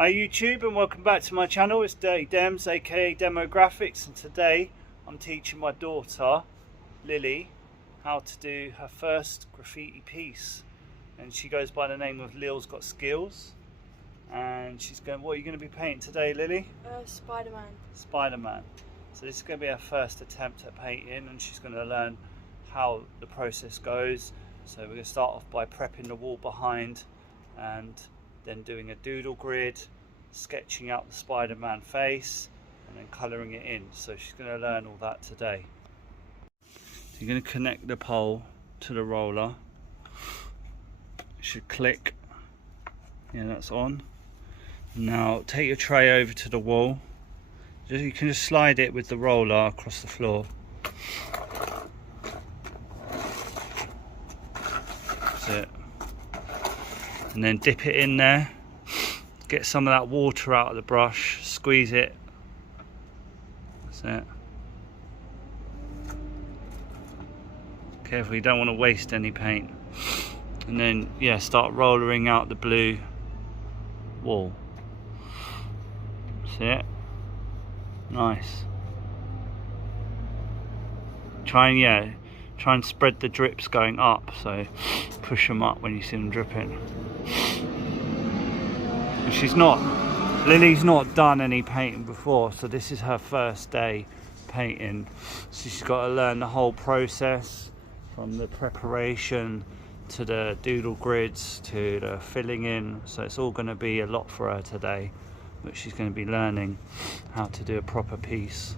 Hi YouTube, and welcome back to my channel. It's Dirty Dems, aka Demo Graphics, and today I'm teaching my daughter Lily how to do her first graffiti piece, and she goes by the name of Lil's Got Skills. And she's going, what are you going to be painting today, Lily? Spiderman. Spiderman. So this is going to be her first attempt at painting, and she's going to learn how the process goes. So we're going to start off by prepping the wall behind, and then doing a doodle grid, sketching out the Spider-Man face, and then colouring it in. So she's going to learn all that today. So you're going to connect the pole to the roller. It should click. Yeah, that's on. Now take your tray over to the wall. You can just slide it with the roller across the floor. That's it. And then dip it in there, get some of that water out of the brush, squeeze it. That's it. Careful, you don't want to waste any paint. And then, yeah, start rollering out the blue wall. That's it. Nice. Try and spread the drips going up, so push them up when you see them dripping. And Lily's not done any painting before, so this is her first day painting. So she's got to learn the whole process, from the preparation to the doodle grids to the filling in. So it's all going to be a lot for her today, but she's going to be learning how to do a proper piece.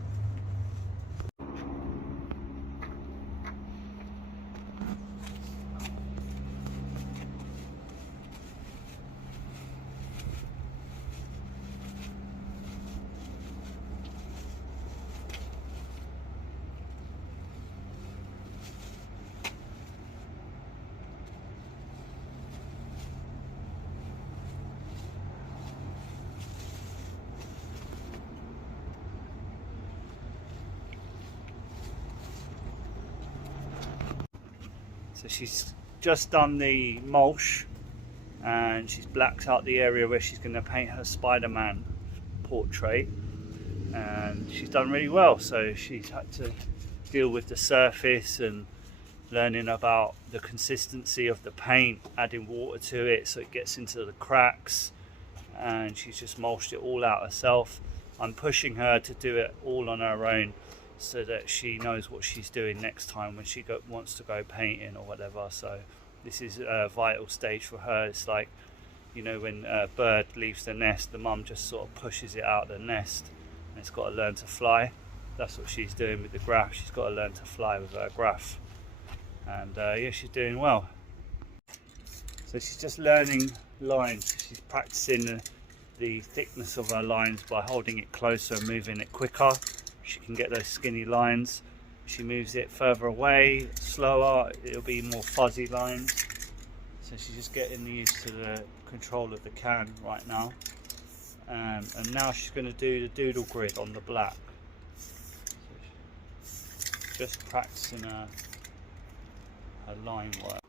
So she's just done the mulch, and she's blacked out the area where she's going to paint her Spider-Man portrait, and she's done really well. So she's had to deal with the surface and learning about the consistency of the paint, adding water to it so it gets into the cracks, and she's just mulched it all out herself. I'm pushing her to do it all on her own, so that she knows what she's doing next time when she wants to go painting or whatever. So this is a vital stage for her. It's like, you know, when a bird leaves the nest, the mum just sort of pushes it out of the nest, and it's got to learn to fly. That's what she's doing with the graph. She's got to learn to fly with her graph, and yeah, she's doing well. So she's just learning lines. She's practicing the thickness of her lines by holding it closer and moving it quicker. She can get those skinny lines. She moves it further away, slower, it'll be more fuzzy lines. So she's just getting used to the control of the can right now. And now she's going to do the doodle grid on the black. Just practicing her line work.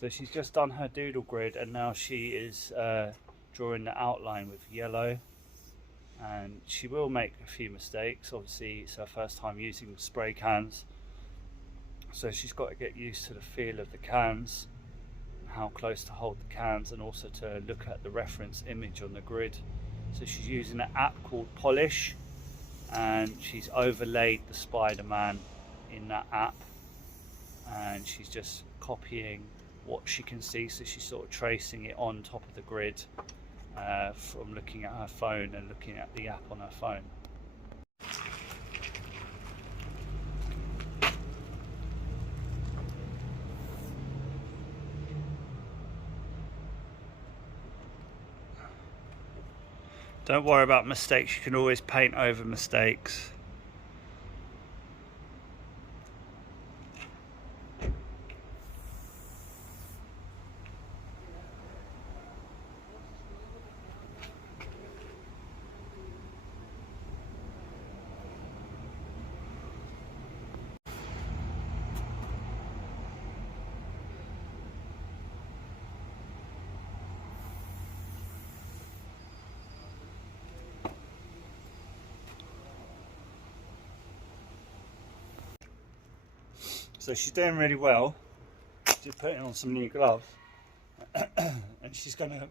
So she's just done her doodle grid, and now she is drawing the outline with yellow. And she will make a few mistakes. Obviously it's her first time using spray cans, so she's got to get used to the feel of the cans, how close to hold the cans, and also to look at the reference image on the grid. So she's using an app called Polish, and she's overlaid the Spider-Man in that app, and she's just copying what she can see. So she's sort of tracing it on top of the grid, from looking at her phone and looking at the app on her phone. Don't worry about mistakes, you can always paint over mistakes. So she's doing really well. She's putting on some new gloves. And she's going to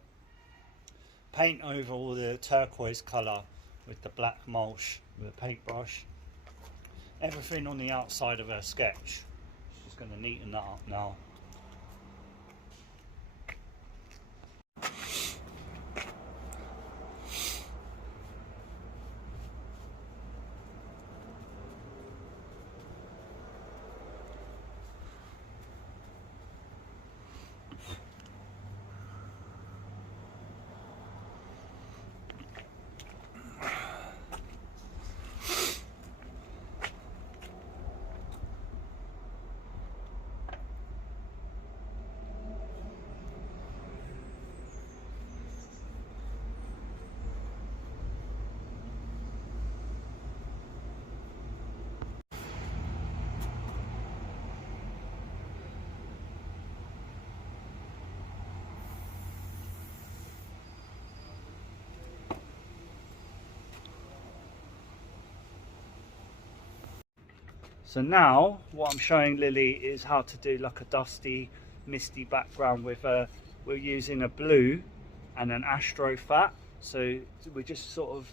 paint over all the turquoise colour with the black mulch with a paintbrush. Everything on the outside of her sketch. She's going to neaten that up now. So now what I'm showing Lily is how to do like a dusty, misty background with we're using a blue and an astro fat. So we're just sort of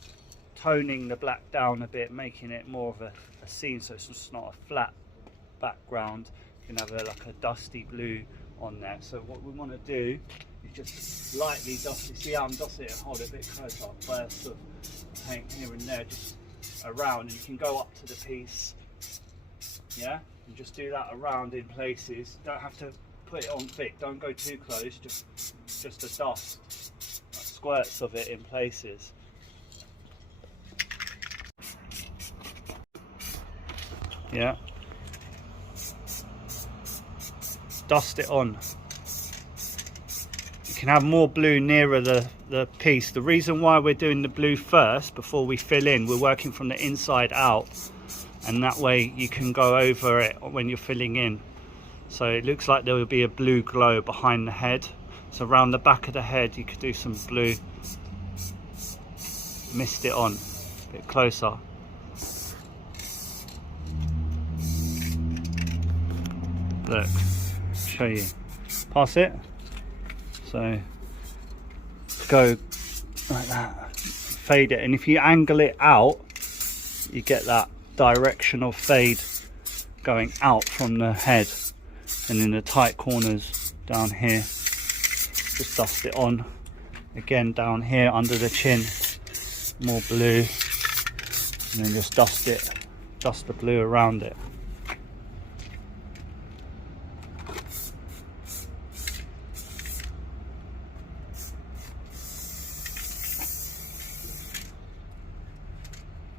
toning the black down a bit, making it more of a scene, so it's just not a flat background. You can have like a dusty blue on there. So what we want to do is just lightly dust it. See how I'm dusting it and hold it a bit closer. Bursts of paint here and there, just around, and you can go up to the piece. Yeah, and just do that around in places. Don't have to put it on thick, don't go too close, just a dust, like squirts of it in places. Yeah, dust it on. You can have more blue nearer the piece. The reason why we're doing the blue first before we fill in, we're working from the inside out, and that way you can go over it when you're filling in. So it looks like there will be a blue glow behind the head. So around the back of the head you could do some blue. Mist it on a bit closer. Look, show you. Pass it. So go like that. Fade it, and if you angle it out, you get that directional fade going out from the head, and in the tight corners down here just dust it on again. Down here under the chin, more blue, and then just dust the blue around it.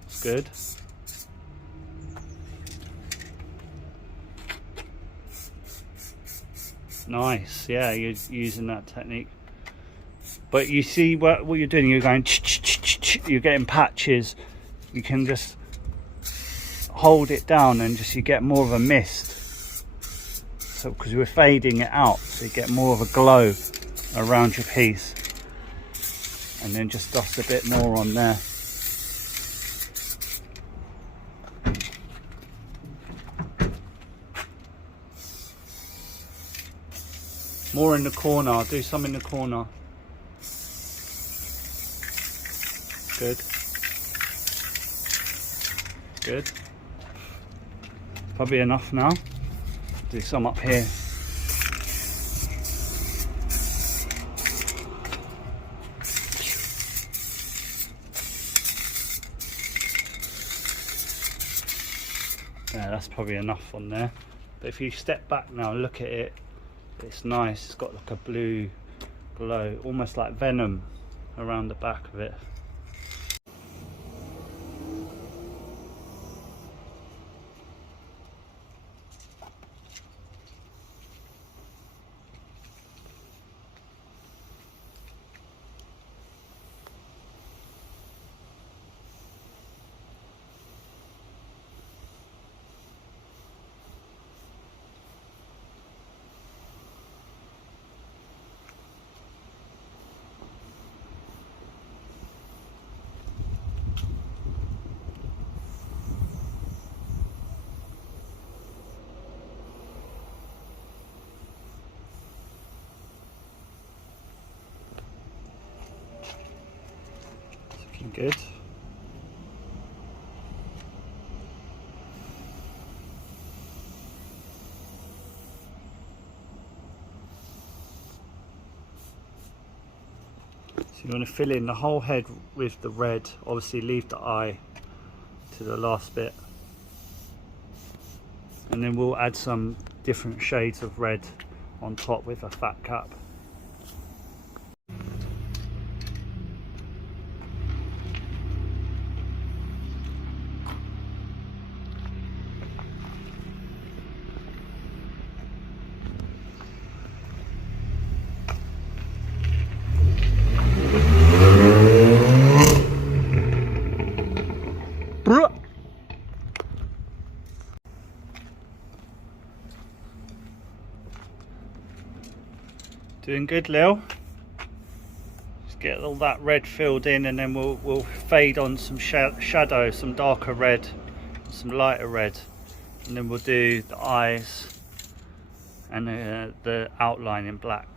It's good. Nice, yeah, you're using that technique. But you see what you're doing, you're going, you're getting patches. You can just hold it down and just you get more of a mist. So because we're fading it out, so you get more of a glow around your piece. And then just dust a bit more on there. More in the corner, I'll do some in the corner. Good. Good. Probably enough now. Do some up here. Yeah, that's probably enough on there. But if you step back now and look at it, it's nice. It's got like a blue glow, almost like venom around the back of it. Looking good. So you want to fill in the whole head with the red, obviously leave the eye to the last bit, and then we'll add some different shades of red on top with a fat cap. Doing good, Lil. Just get all that red filled in, and then we'll fade on some shadow, some darker red, some lighter red, and then we'll do the eyes and the outline in black.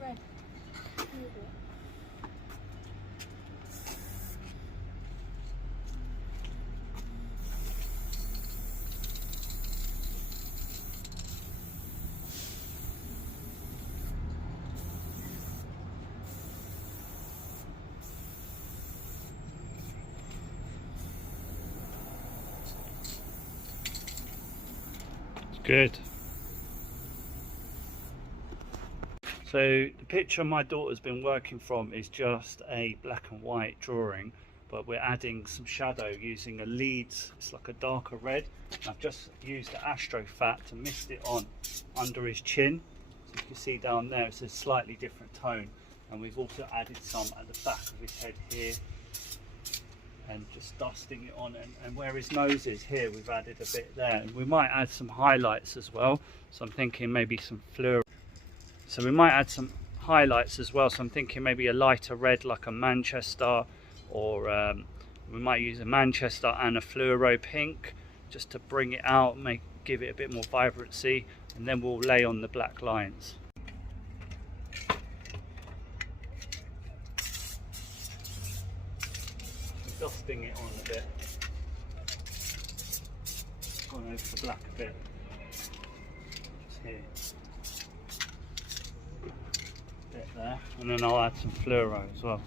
Red. Good. So the picture my daughter's been working from is just a black and white drawing, but we're adding some shadow using a leads. It's like a darker red. I've just used the Astro Fat to mist it on under his chin. So you can see down there it's a slightly different tone, and we've also added some at the back of his head here, and just dusting it on, and where his nose is here we've added a bit there, and we might add some highlights as well. So I'm thinking maybe some fluor. So we might add some highlights as well. So I'm thinking maybe a lighter red like a Manchester, or we might use a Manchester and a fluoro pink just to bring it out, give it a bit more vibrancy, and then we'll lay on the black lines. Dusting it on a bit. Going over the black a bit. Just here. Bit there, and then I'll add some fluoro as well.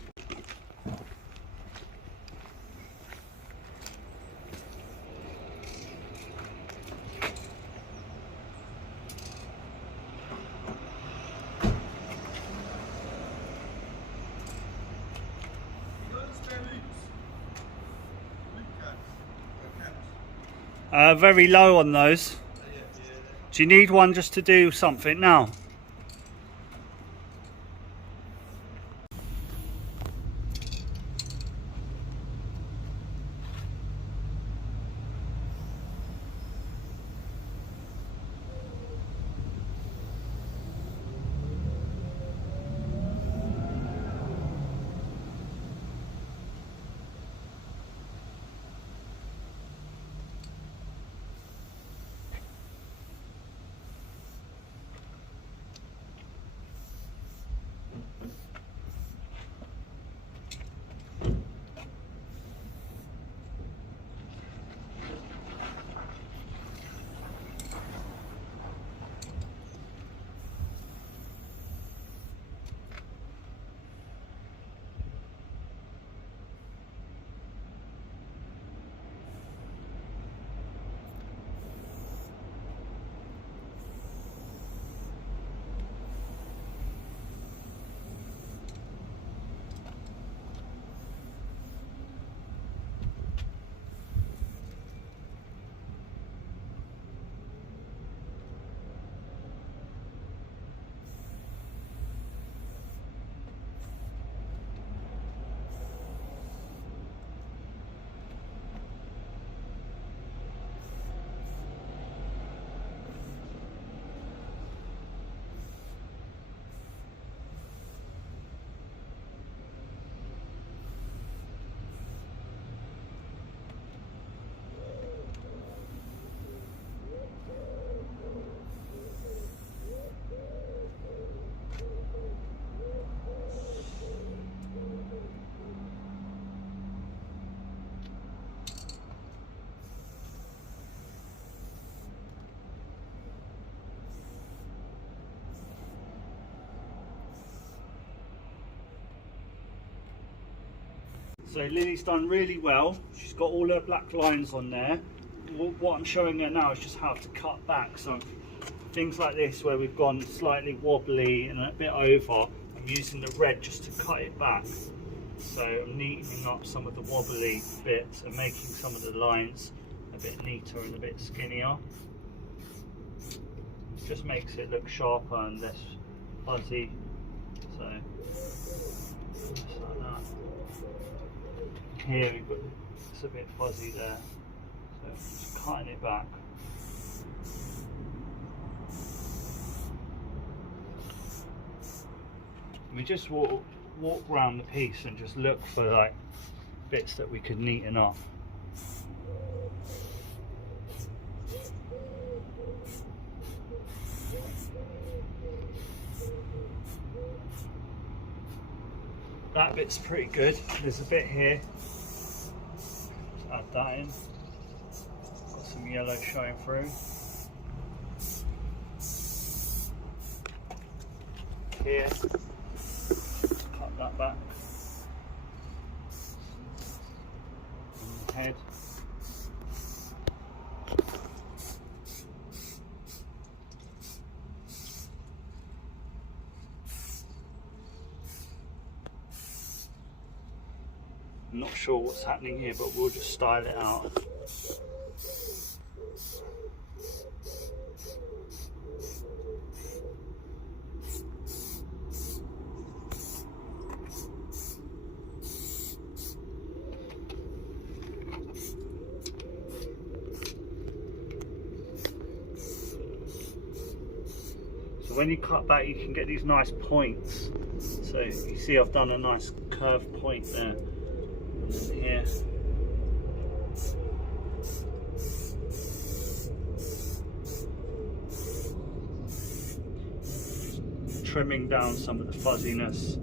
Very low on those. Do you need one just to do something now? So Lily's done really well. She's got all her black lines on there. What I'm showing her now is just how to cut back. So things like this where we've gone slightly wobbly and a bit over, I'm using the red just to cut it back. So I'm neatening up some of the wobbly bits and making some of the lines a bit neater and a bit skinnier. Just makes it look sharper and less fuzzy. So just like that. Here we've got, it's a bit fuzzy there. So just cutting it back. We just walk around the piece and just look for like bits that we could neaten up. That bit's pretty good. There's a bit here. Let's add that in. Got some yellow showing through. Here. Cut that back. And the head. I'm not sure what's happening here, but we'll just style it out. So when you cut back, you can get these nice points. So you see I've done a nice curved point there. And here. Trimming down some of the fuzziness.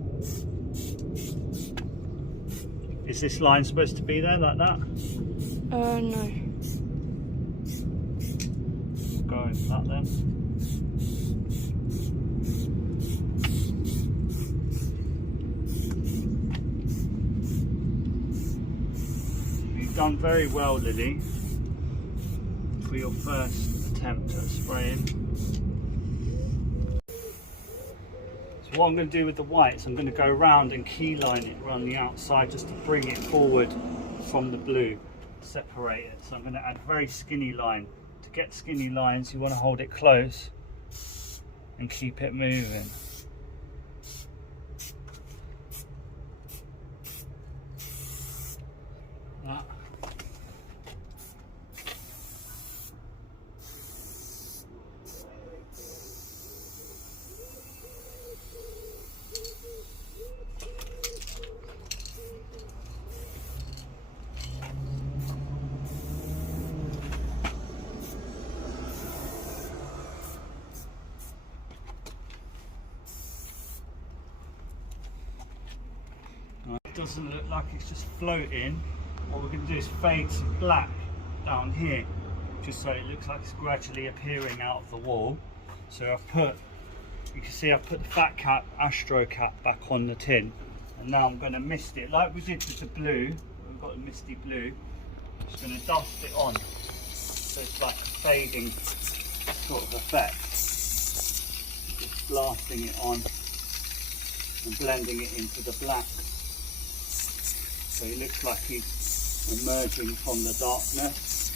Is this line supposed to be there like that? No. Go into that then. Done very well, Lily, for your first attempt at spraying. So what I'm going to do with the whites, I'm going to go around and keyline it around the outside just to bring it forward from the blue, separate it. So I'm going to add a very skinny line. To get skinny lines, you want to hold it close and keep it moving. That. It doesn't look like it's just floating. What we're going to do is fade some black down here, just so it looks like it's gradually appearing out of the wall. So you can see I've put the fat cap, Astro cap back on the tin, and now I'm going to mist it like we did with the blue. We've got the misty blue. I'm just going to dust it on, so it's like a fading sort of effect. Just blasting it on and blending it into the black. So it looks like he's emerging from the darkness.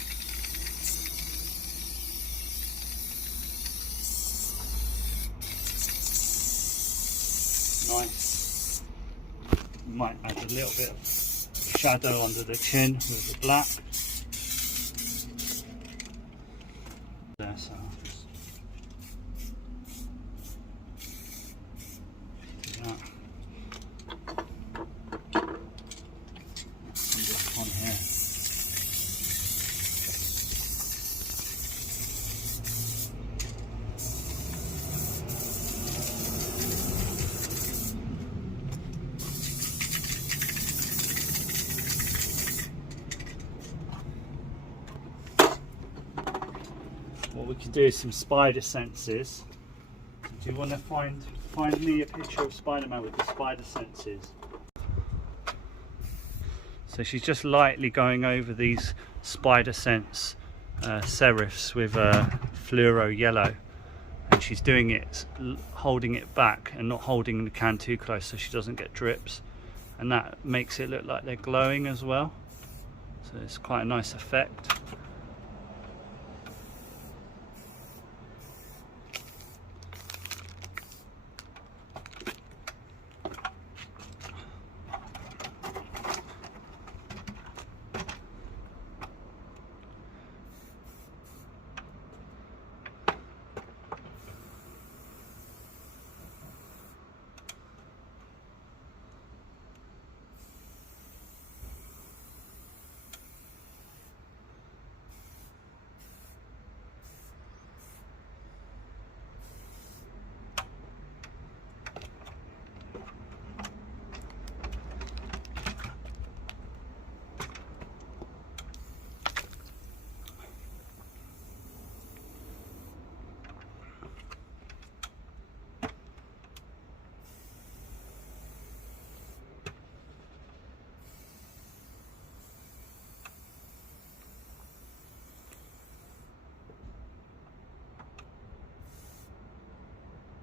Nice. You might add a little bit of shadow under the chin with the black. There, so I'll just do that. On here. What we can do is some spider senses. Do you want to find me a picture of Spider-Man with the spider senses? So she's just lightly going over these Spider Sense serifs with fluoro yellow, and she's doing it holding it back and not holding the can too close so she doesn't get drips, and that makes it look like they're glowing as well, so it's quite a nice effect.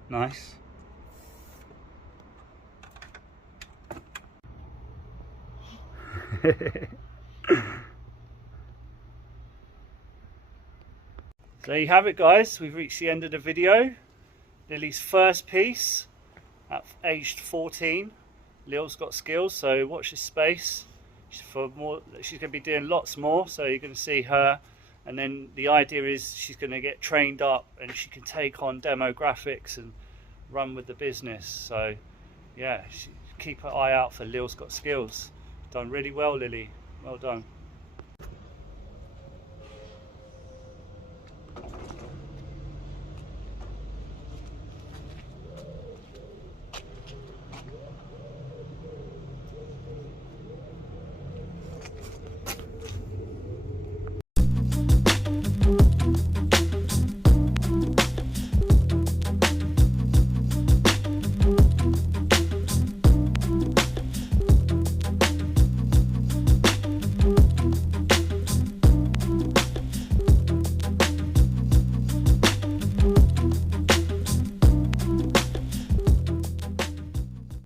Nice. There you have it, guys. We've reached the end of the video. Lily's first piece at aged 14. Lil's got skills, so watch this space. She's going to be doing lots more, so you're going to see her. And then the idea is she's going to get trained up and she can take on demo graphics and run with the business. So yeah, keep an eye out for Lil's Got Skills. Done really well, Lily. Well done.